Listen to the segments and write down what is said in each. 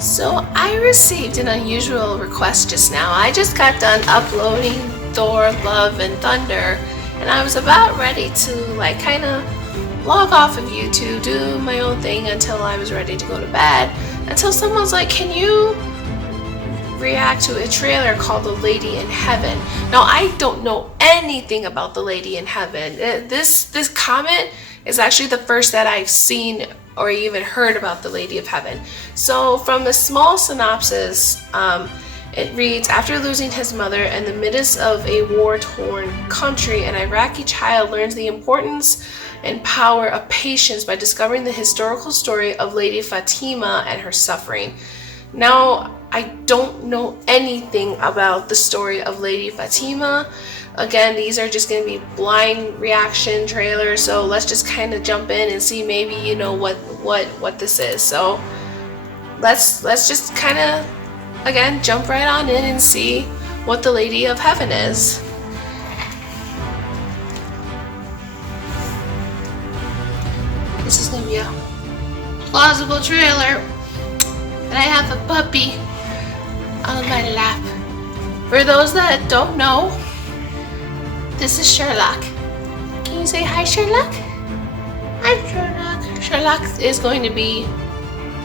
So I received an unusual request just now. I just got done uploading Thor, Love, and Thunder, and I was about ready to kind of log off of YouTube, do my own thing until I was ready to go to bed, until someone's like, can you react to a trailer called The Lady in Heaven? Now, I don't know anything about The Lady in Heaven. This comment is actually the first that I've seen or even heard about The Lady of Heaven. So from a small synopsis, it reads, after losing his mother in the midst of a war-torn country, an Iraqi child learns the importance and power of patience by discovering the historical story of Lady Fatima and her suffering. Now, I don't know anything about the story of Lady Fatima. Again, these are just going to be blind reaction trailers, so let's just kind of jump in and see maybe what this is. So let's just kind of again jump right on in and see what the Lady of Heaven is. This is going to be a plausible trailer. And I have a puppy on my lap. For those that don't know, this is Sherlock. Can you say hi, Sherlock? Hi, Sherlock. Sherlock is going to be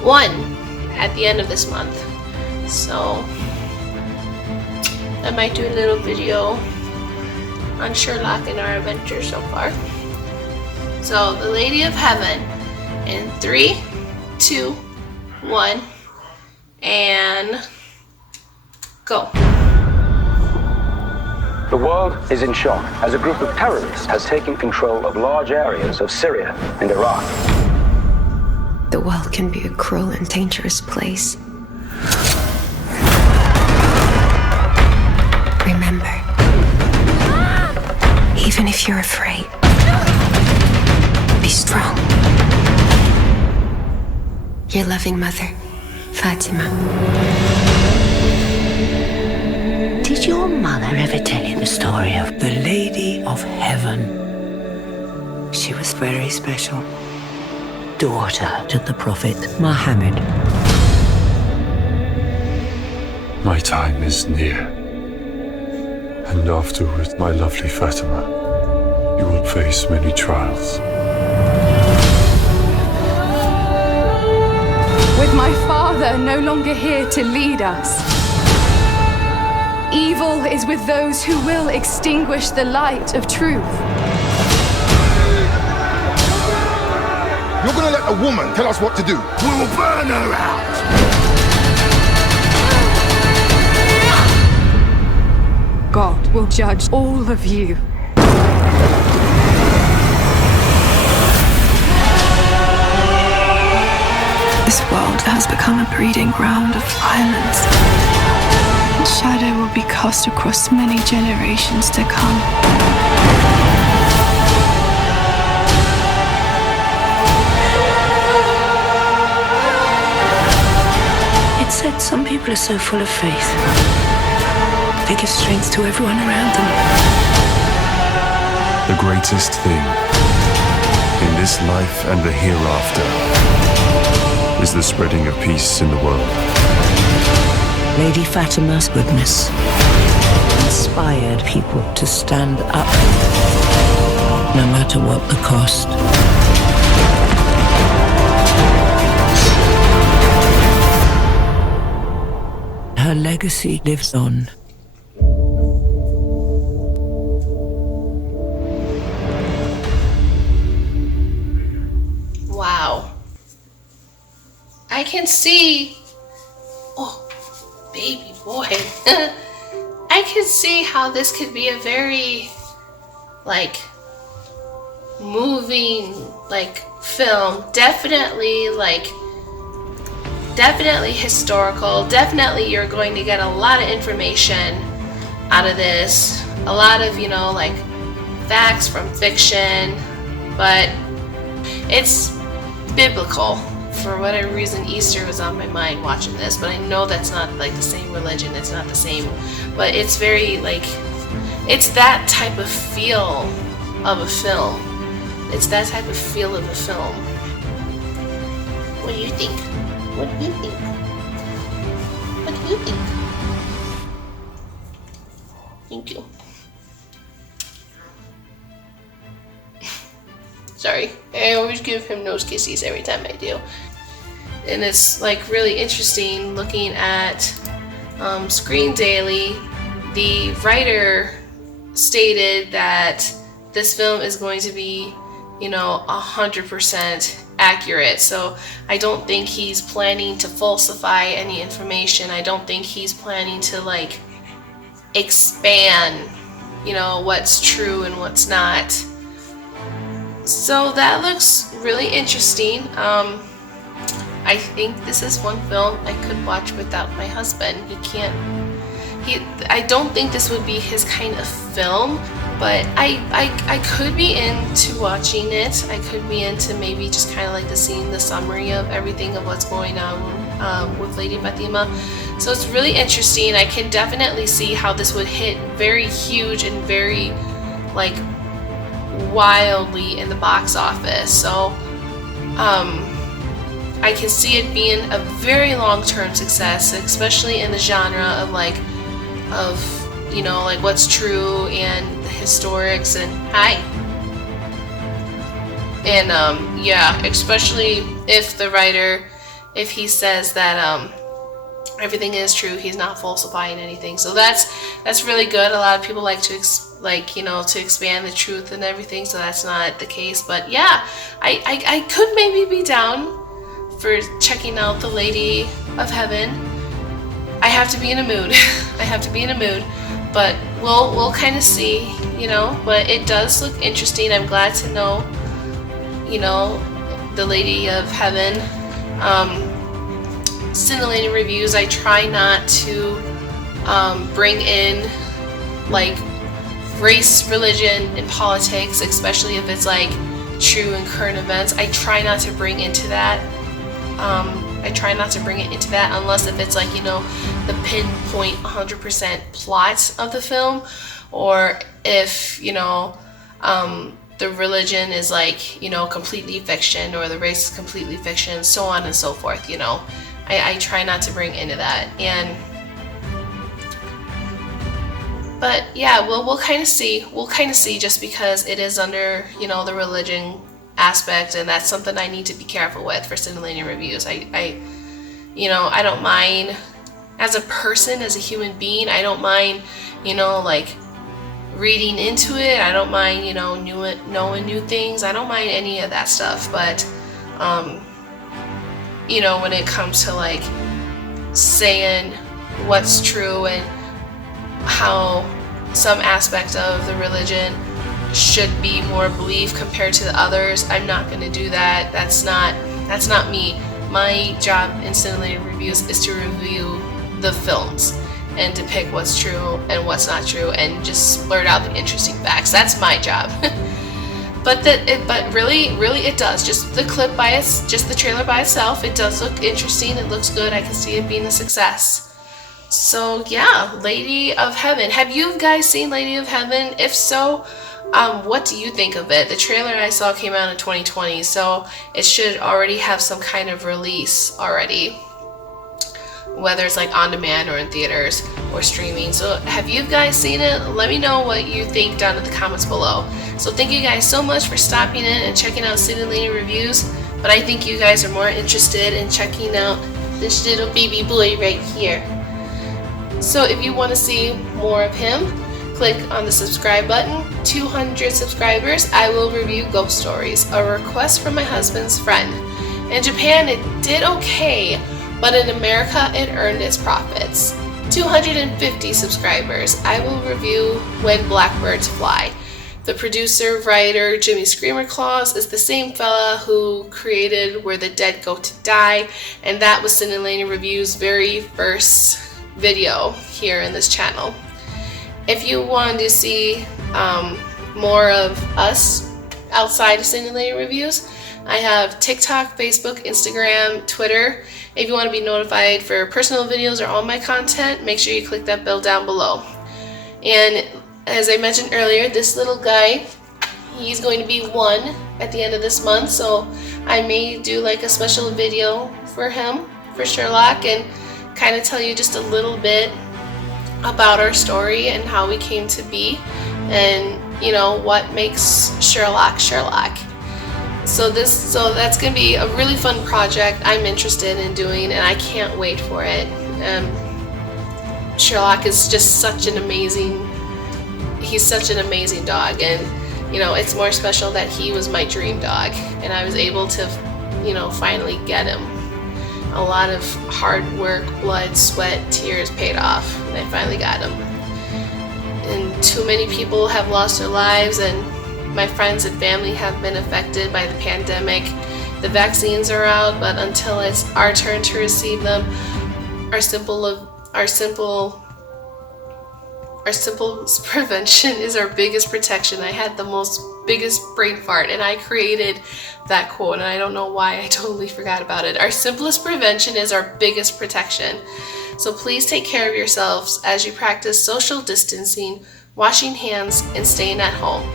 1 at the end of this month. So I might do a little video on Sherlock and our adventure so far. So the Lady of Heaven in 3, 2, 1, and go. The world is in shock as a group of terrorists has taken control of large areas of Syria and Iraq. The world can be a cruel and dangerous place. Remember, even if you're afraid, be strong. Your loving mother, Fatima. Did your mother ever tell you the story of the Lady of Heaven? She was very special. Daughter to the Prophet Muhammad. My time is near. And afterwards, my lovely Fatima, you will face many trials. With my father no longer here to lead us, evil is with those who will extinguish the light of truth. You're gonna let a woman tell us what to do? We will burn her out! God will judge all of you. This world has become a breeding ground of violence. Shadow will be cast across many generations to come. It said some people are so full of faith, they give strength to everyone around them. The greatest thing in this life and the hereafter is the spreading of peace in the world. Lady Fatima's goodness inspired people to stand up, no matter what the cost. Her legacy lives on. Wow. I can see, oh, baby boy. I can see how this could be a very, moving, film. Definitely historical. Definitely you're going to get a lot of information out of this. A lot of, facts from fiction. But it's biblical. For whatever reason, Easter was on my mind watching this, but I know that's not the same religion. It's not the same, but it's very it's that type of feel of a film. It's that type of feel of a film. What do you think? What do you think? do you think? Thank you. Sorry, I always give him nose kisses every time I do. And it's like really interesting looking at Screen Daily. The writer stated that this film is going to be, 100% accurate. So I don't think he's planning to falsify any information. I don't think he's planning to like expand, what's true and what's not. So that looks really interesting. I think this is one film I could watch without my husband. I don't think this would be his kind of film, but I could be into watching it. I could be into maybe just kind of like seeing the summary of everything of what's going on with Lady Fatima. So it's really interesting. I can definitely see how this would hit very huge and very like wildly in the box office. So I can see it being a very long-term success, especially in the genre of like what's true and the historics and especially if the writer, if he says that everything is true, he's not falsifying anything. So that's really good. A lot of people like to to expand the truth and everything, so that's not the case. But yeah, I could maybe be down for checking out the Lady of Heaven. I have to be in a mood. But we'll kind of see, but it does look interesting. I'm glad to know, the Lady of Heaven. Scintillating reviews, I try not to bring in like race, religion, and politics, especially if it's like true and current events. I try not to bring into that. I try not to bring it into that unless if it's like, the pinpoint 100% plot of the film, or if, the religion is like, completely fiction, or the race is completely fiction, so on and so forth, I try not to bring into that. But yeah, we'll kind of see. We'll kind of see, just because it is under, the religion aspect, and that's something I need to be careful with for scintillating reviews. I don't mind as a person, as a human being. I don't mind, like reading into it. I don't mind, knowing new things. I don't mind any of that stuff. But when it comes to like saying what's true and how some aspect of the religion should be more believed compared to the others, I'm not going to do that. That's not me. My job in scintillating reviews is to review the films and to pick what's true and what's not true and just blurt out the interesting facts. That's my job. But really it does. Just the trailer by itself, it does look interesting. It looks good. I can see it being a success. So yeah, Lady of Heaven. Have you guys seen Lady of Heaven? If so, what do you think of it? The trailer I saw came out in 2020, so it should already have some kind of release already, whether it's like on demand or in theaters or streaming. So have you guys seen it? Let me know what you think down in the comments below. So thank you guys so much for stopping in and checking out Scintillating Reviews, but I think you guys are more interested in checking out this little baby boy right here. So if you want to see more of him, click on the subscribe button. 200 subscribers, I will review ghost stories, a request from my husband's friend. In Japan it did okay, but in America it earned its profits. 250 subscribers, I will review When Blackbirds Fly. The producer, writer, Jimmy Screamer Claus is the same fella who created Where the Dead Go to Die, and that was Scintillating Reviews' very first video here in this channel. If you want to see more of us outside of Scintillating Reviews, I have TikTok, Facebook, Instagram, Twitter. If you want to be notified for personal videos or all my content, make sure you click that bell down below. And as I mentioned earlier, this little guy, he's going to be 1 at the end of this month, so I may do like a special video for him, for Sherlock, and kind of tell you just a little bit about our story and how we came to be, and you know what makes Sherlock Sherlock. So that's gonna be a really fun project I'm interested in doing, and I can't wait for it. Sherlock is just such an amazing dog, and you know, it's more special that he was my dream dog and I was able to, you know, finally get him. A lot of hard work, blood, sweat, tears paid off, and I finally got him. And too many people have lost their lives, and my friends and family have been affected by the pandemic. The vaccines are out, but until it's our turn to receive them, our simple prevention is our biggest protection. I had the biggest brain fart, and I created that quote, and I don't know why I totally forgot about it. Our simplest prevention is our biggest protection. So please take care of yourselves as you practice social distancing, washing hands, and staying at home.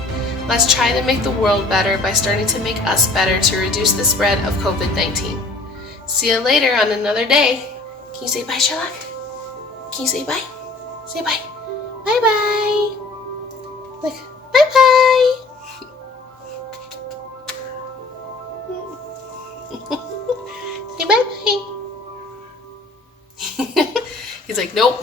Let's try to make the world better by starting to make us better to reduce the spread of COVID-19. See you later on another day. Can you say bye, Sherlock? Can you say bye? Say bye. Bye-bye. Like, bye-bye. Say bye-bye. He's like, nope.